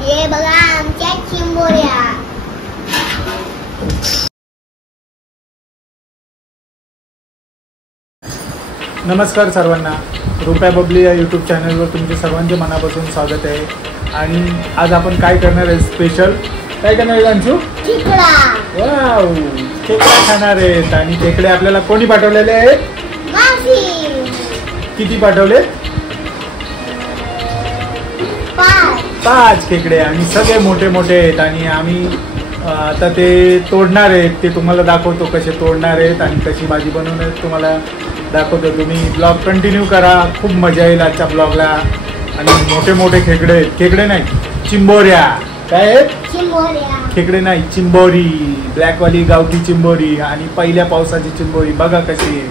हे बघा आमच्या चिंबोऱ्या. नमस्कार सर्वांना. रुपया बबली या यूट्यूब चॅनलवर तुमचे सर्वांचे मनापासून स्वागत आहे. आणि आज आपण काय करणार आहे? स्पेशल काय करणार आहे अंशू? खेकडा. वाव, खेकडा खाणार आहेत. आणि खेकडे आपल्याला कोणी पाठवलेले आहेत? मासी. किती पाठवले? 5 खेकडे. आणि सगळे मोठे मोठे आहेत. आणि आम्ही आता ते तोडणार आहेत. ते तुम्हाला दाखवतो कसे तोडणार आहेत आणि कशी भाजी बनवणार आहेत तुम्हाला दाखवतो. तुम्ही ब्लॉग कंटिन्यू करा, खूप मजा येईल आजच्या ब्लॉगला. आणि मोठे मोठे खेकडे आहेत. खेकडे नाही, चिंबोऱ्या. काय आहेत? चिंबोऱ्या. खेकडे नाही, चिंबोरी. ब्लॅकवाली गावठी चिंबोरी. आणि पहिल्या पावसाची चिंबोरी बघा कशी आहे.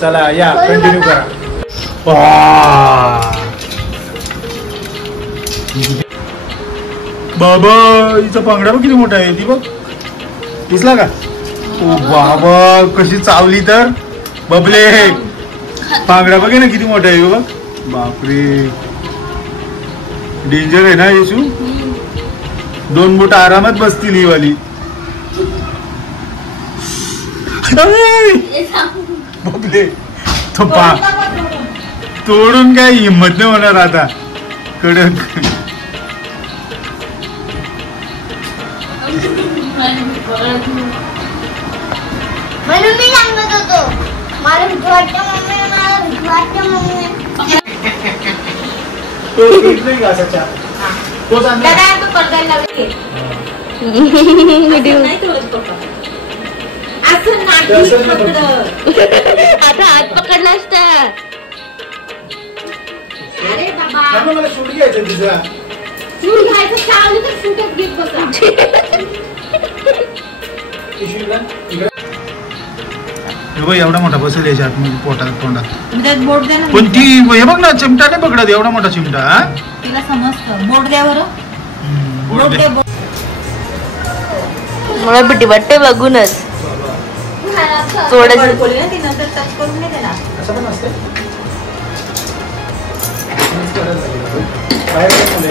चला या, कंटिन्यू करा. बाबा, हिचा पांगडा बघ किती मोठा आहे. ती बघ, दिसला का? ओ बाबा, कशी चावली तर. बबले, पांगडा बघे ना किती मोठा आहे. बघ, बापरे, डेंजर आहे ना येशू. 2 बोट आरामात बसतील ही वाली. बबले, तो तोडून काय हिंमत नाही होणार आता. कडक. म्हणून मी सांगत होतो मला भीती वाटते मम्मी, मला भीती वाटते मम्मी. तो एक नाही का असा? तो दादा तो पडदायला लावते. नाही तोडत पप्पा. असं नाही पकड. आता हात पकडला असता. अरे बाबा, मला शूट घ्यायचं तिचा. सूट घ्यायचं चावलं तर सूटच घेत बसा. एवढा मोठा बसेल याच्या आतमध्ये पोटात तोंडात. बोट द्या ना. पण ती हे बघ ना, चिमटा नाही पकडत. एवढा मोठा चिमटा. तिला समजतं. बोट द्या बरं. बोट द्या. मला भीती वाटते बघूनच. थोडं बोलली ना ती, नंतर टच करून नाही देणार. असं पण असते.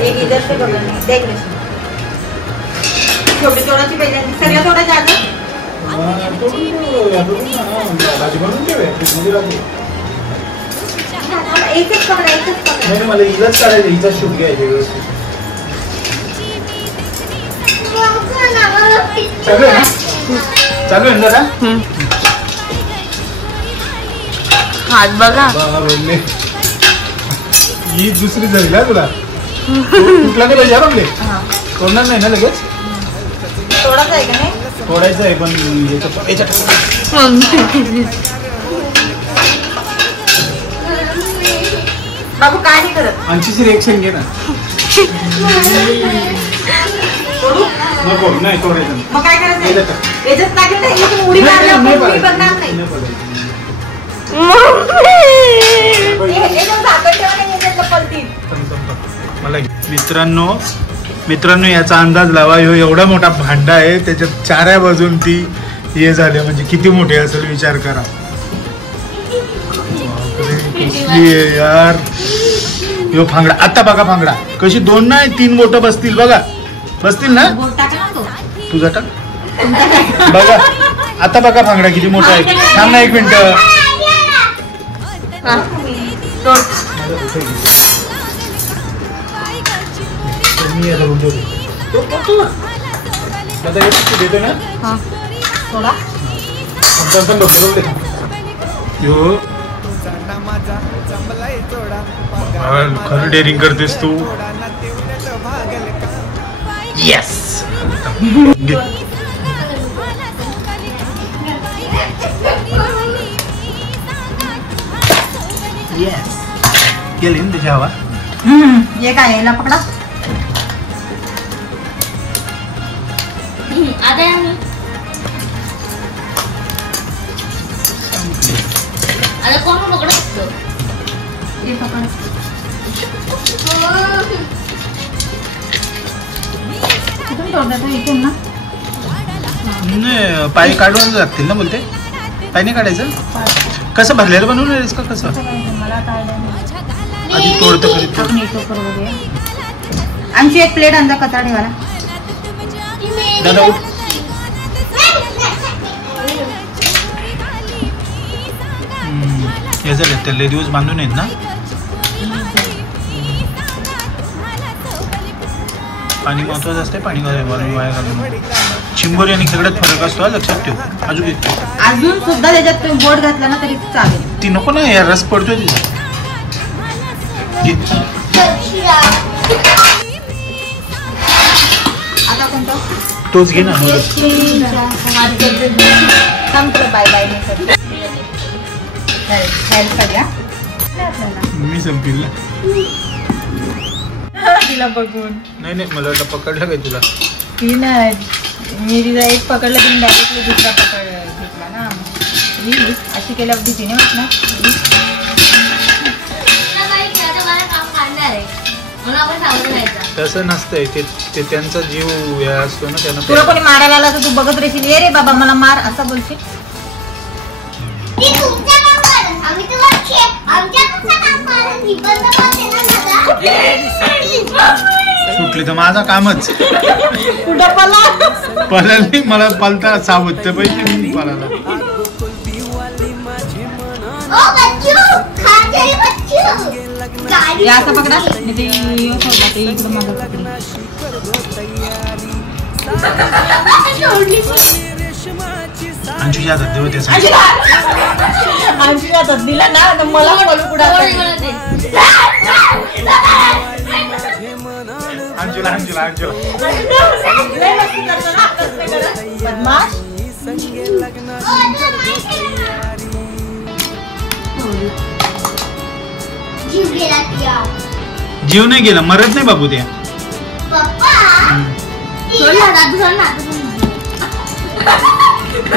एक इधर से बघा नाही. देख रे. छोटी तोडाची पहिल्यांदा सगळ्या तोडायच्या आधी भाजी बनवून ठेवे. एकच पकडा, एकच पकडा. नाही, मला हिलाच काढायचं. हिचा शूट घ्यायचा व्यवस्थित. चालू आहे ना? चालू आहे ना दादा? हात बघा. ही दुसरी झाली ना तुला. कुठला नाही पाहिजे बघले. तोडणार नाही ना लगेच? तोडायचं आहे का नाही? तोडायचं आहे पण याच्यात. बाबू काय नाही करत. आमची रिएक्शन घे ना. नको, नाही तोडायचं. मग काय करायचं? याच्यात टाकलं ना, इथून उडी मारल्यावर उडी बनणार नाही. मला मित्रांनो याचा अंदाज लावा. ह्यो एवढा मोठा भांडा आहे, त्याच्यात 4 बाजून ती हे झाले. म्हणजे किती मोठे असेल विचार करा. यार, ह्यो फांगडा. आता बघा फांगडा कशी 2 नाही 3 बोटं बसतील. बघा, बसतील ना. तुझा टाक बघा. आता बघा फांगडा किती मोठा आहे. थांब ना 1 मिनिट. देतो ना. खरं डेअरिंग करतेस तू. येस. येस, गेली ना त्याची हवा. हे काय याला पकडा. आता कोण पकड असतो? हे पकड. कुठून तोडता तो? इथून ना. पाय काढून लागतील ना बोलते. पाय नाही काढायचं. कसं भरलेलं बनवणार आहेस का कसं? मला आधी तोडतो. आमची एक प्लेट आणजा कचरा ठेवायला. दादा उठ. हे झाले त्याला दिवस बांधून आहेत ना. पाणी महत्वाचं असते. पाणी वाया घालून चिंबोरी आणि सगळ्यात फरक असतो लक्षात ठेव. अजून सुद्धा त्याच्यात बोट घातला ना तरी चालेल. ती नको ना यार रस पडतोय तिचा. आता कोणता तोच घे ना. बाय बाय मी संपील ना. तिला बघून नाही मला वाटलं पकडलं काय तुला. ती नाही मी तिला एक पकडलं की डायरेक्टली दुसरा पकड घेतला ना. अशी केल्यावर भीतीने वाटणार. तसं नसतंय ते त्यांचा जीव हे असतो ना. त्यांना तुला कोणी मारायला आला तर तू बघत राहशील. ये रे बाबा मला मार असं बोलशील. सुटली तर माझा कामच. कुठं पळाल नाही मला पलता सावधते पाहिजे पळाला. असं पकडा इकडं मागं पकडी. अंशुच्या हातात देऊ त्याचा. अंशुच्या हातात दिला ना मला बोलू पुढे. अंशुला बदमाश. जीव नाही गेला. मरत नाही बाबू त्या.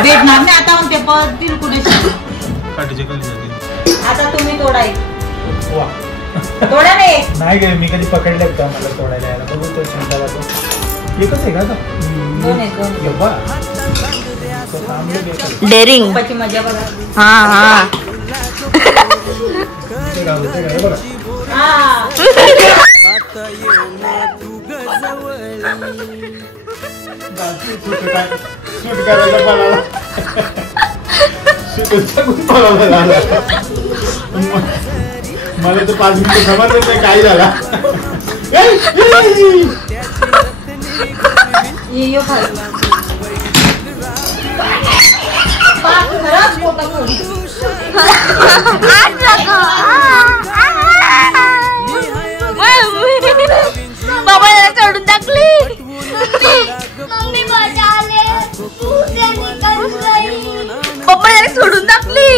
भेटणार नाही आता. ते पळतील कुठे. काठीच्या खाली जातील. आता तुम्ही तोडाय. तोडा नाही गे मी कधी पकडले का मला तोडायला यायला. बघू तो शंकाला तो एकच आहे का. दोन डेरिंग. मजा बघा. हा मला तर 5 मिनिटं समजत नाही काय झाला. बाबा चढून टाकली. पप्पा सोडून टाकली.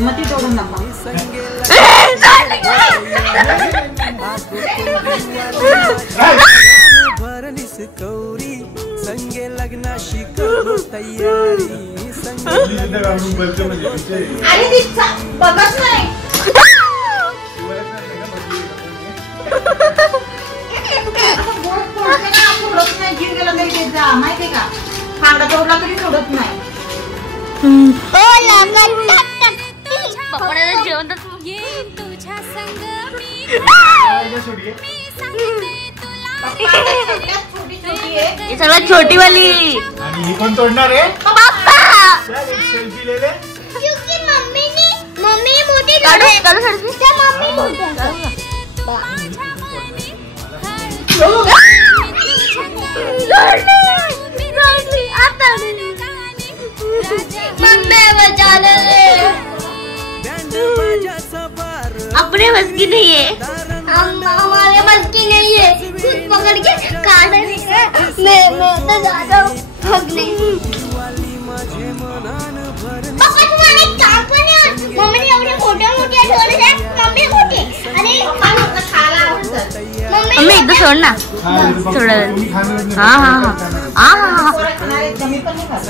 मग ती तोडून नका. संगे लग्नाशी करू तयारी. अरे बघत नाही. जीव गेला तरी देत जा माहितीये का. फांगडा तोडला तरी सोडत नाही. जेवण सगळ्यात छोटी वाली. आणि ही पण तोडणार आहे. मम्मी मोठी अपने बस की नहीं है. हमारे बस की नहीं है. खुद पकड़ के काटने का मैं तो ज्यादा भागने. पापा तुम्हाला एक काम पण आहे. मम्मीने एवढे मोठे ठेवले आहेत. मम्मी मोठी आणि खायला आवडतं. मम्मी एकदा सोड ना. थोडा हा कमी पण नाही खात.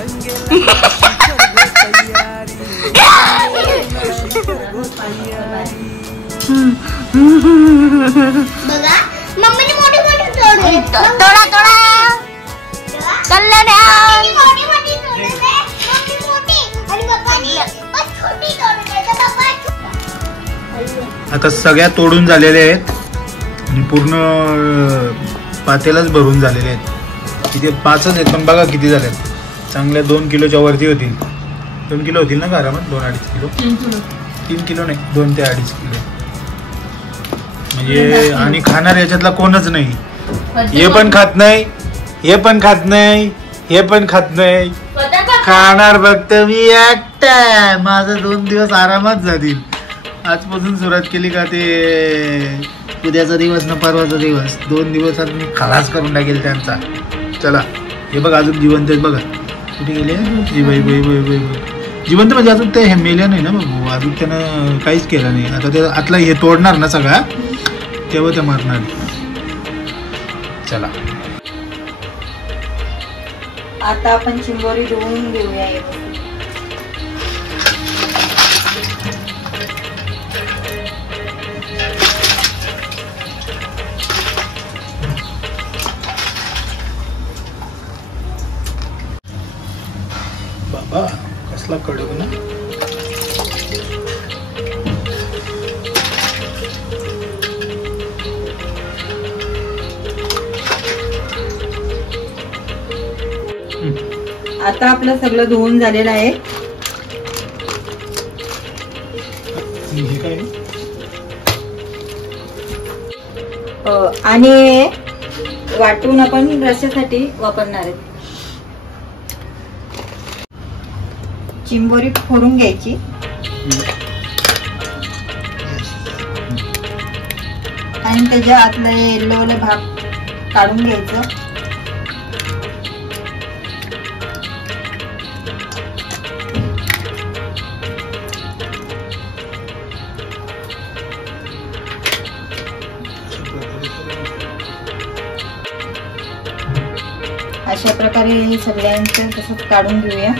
बघा मम्मीने मोठी तोडली. तोडा कल्याण मोठी तोडली. मम्मी मोठी आणि पप्पानी बस छोटी तोडली. आता सगळ्या तोडून झालेल्या आहेत. आणि पूर्ण पातेलाच भरून झालेले आहेत. इथे 5च आहेत पण बघा किती झाल्यात. चांगल्या 2 किलोच्या वरती होतील. 2 किलो होतील ना का आरामात? 2-2.5 किलो. 3 किलो नाही, 2 ते 2.5 किलो म्हणजे. आणि खाणार याच्यातला कोणच नाही. हे पण खात नाही, हे पण खात नाही, हे पण खात नाही. खाणार फक्त मी एकटा. माझं 2 दिवस आरामात जातील. आजपासून सुरुवात केली का ते उद्याचा दिवस ना परवाचा दिवस, 2 दिवसात मी खलास करून टाकेल त्यांचा. चला हे बघ अजून जिवंत आहेत बघा. कुठे गेले? जिवंत म्हणजे अजून ते हे मेल्या नाही ना बाबू. अजून त्यानं काहीच केलं नाही. आता ते आतला हे तोडणार ना सगळा, तेव्हा ते मारणार. चला आता आपण चिंबोरी धुवून घेऊया. बाबा कसला कडक ना. आता आपलं सगळं धुवून झालेलं आहे. हे काय आणि वाटून आपण रश्यासाठी वापरणार आहे. चिंबोरी फोडून घ्यायची आणि त्याच्या आतलं येल्लोवाला भाग काढून घ्यायचं. अशा प्रकारे सगळ्यांचं तसंच काढून घेऊया.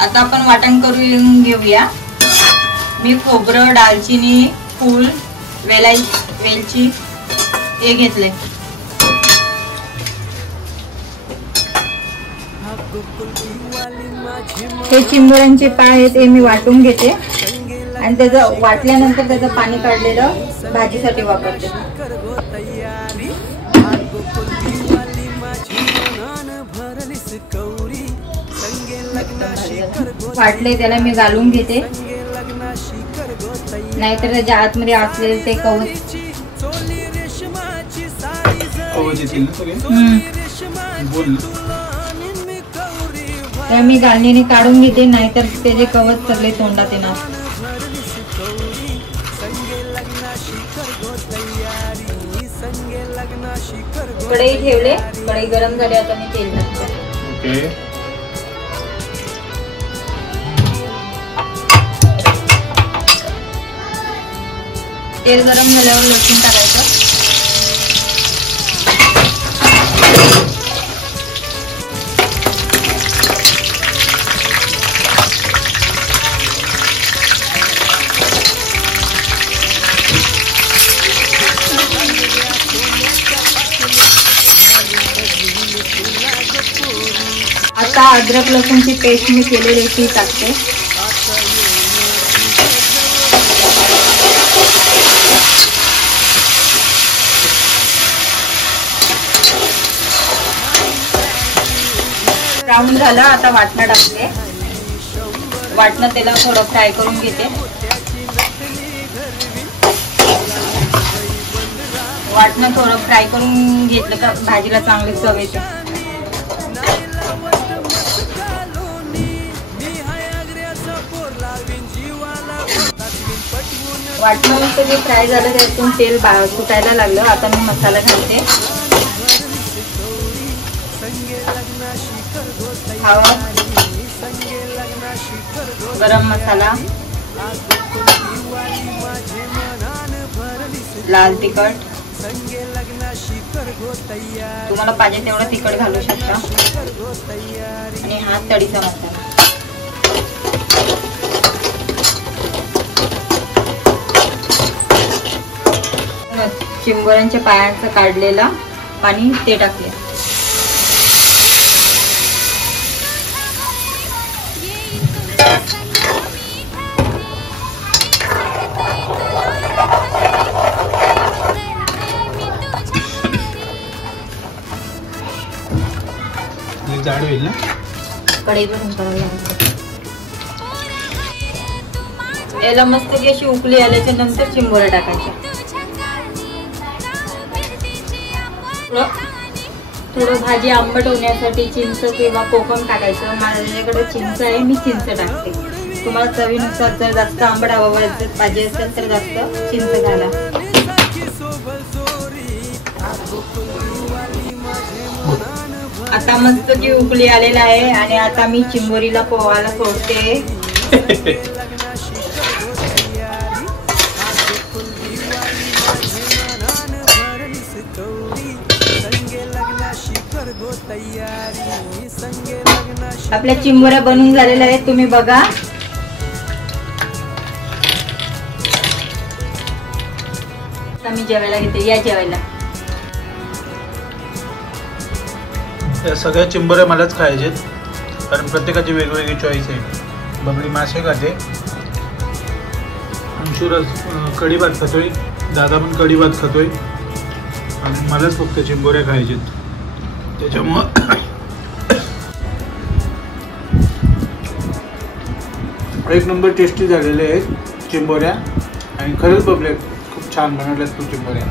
आता आपण वाटण करून घेऊया. मी खोबरं, दालचिनी, फूल, वेलची हे घेतले. हे चिंबोऱ्यांचे पाय आहेत हे मी वाटून घेते आणि त्याचं वाटल्यानंतर त्याचं पाणी काढलेलं भाजीसाठी वापरते. वाटले त्याला मी घालून घेते, नाहीतर त्याच्या आतमध्ये असलेले ते कवच तर मी गाळणीने काढून घेते, नाहीतर त्याचे कवच सगळे तोंडात येणार. कढई ठेवले, कढई गरम झाली, आता मी तेल टाकते. तेल गरम झाल्यावर लसूण टाकायचं. आता अद्रक लसूणची पेस्ट मी केलेली ती टाकते. ब्राऊन झालं, आता वाटणं टाकते. वाटणं त्याला थोडं फ्राय करून घेते. वाटणं थोडं फ्राय करून घेतलं का भाजीला चांगली चव येते. वाटणं मस्त जे फ्राय झालं त्यातून तेल सुटायला लागलं. आता मी मसाला घालते. हळद, गरम मसाला, लाल तिखट, तुम्हाला पाहिजे तेवढं तिखट घालू शकता, आणि हा तडीचा मसाला. चिंबोऱ्यांच्या पायांचं काढलेलं पाणी ते टाकले. जाड होईल ना. कढई पण करावी लागते. याला मस्त की अशी उकळी आल्याच्या नंतर चिंबोऱ्या टाकायच्या. थोडं भाजी आंबट होण्यासाठी चिंच किंवा कोकम टाकायचं. माझ्याकडे चिंच आहे, मी चिंच टाकते. तुम्हाला चवीनुसार जर जास्त आंबट हवं पाहिजे असेल तर जास्त चिंच घाला. आता मस्त की उकळी आलेला आहे आणि आता मी चिंबोरीला पोहायला सोडते. आपल्या चिंबोऱ्या बनवून झालेल्या आहेत, तुम्ही बघा. मी जेवायला घेते, या जेवायला. या सगळ्या चिंबोऱ्या मलाच खायचे, कारण प्रत्येकाची वेगवेगळी चॉईस आहे. बबडी मासे खाते, अंशुरस कढी भात खातोय, दादा पण कढी भात खातोय, आणि मलाच फक्त चिंबोऱ्या खायचेत. त्याच्यामुळं एक नंबर टेस्टी झालेले आहेत चिंबोऱ्या. आणि खरंच बबले खूप छान बनवल्यात तू चिंबोऱ्या.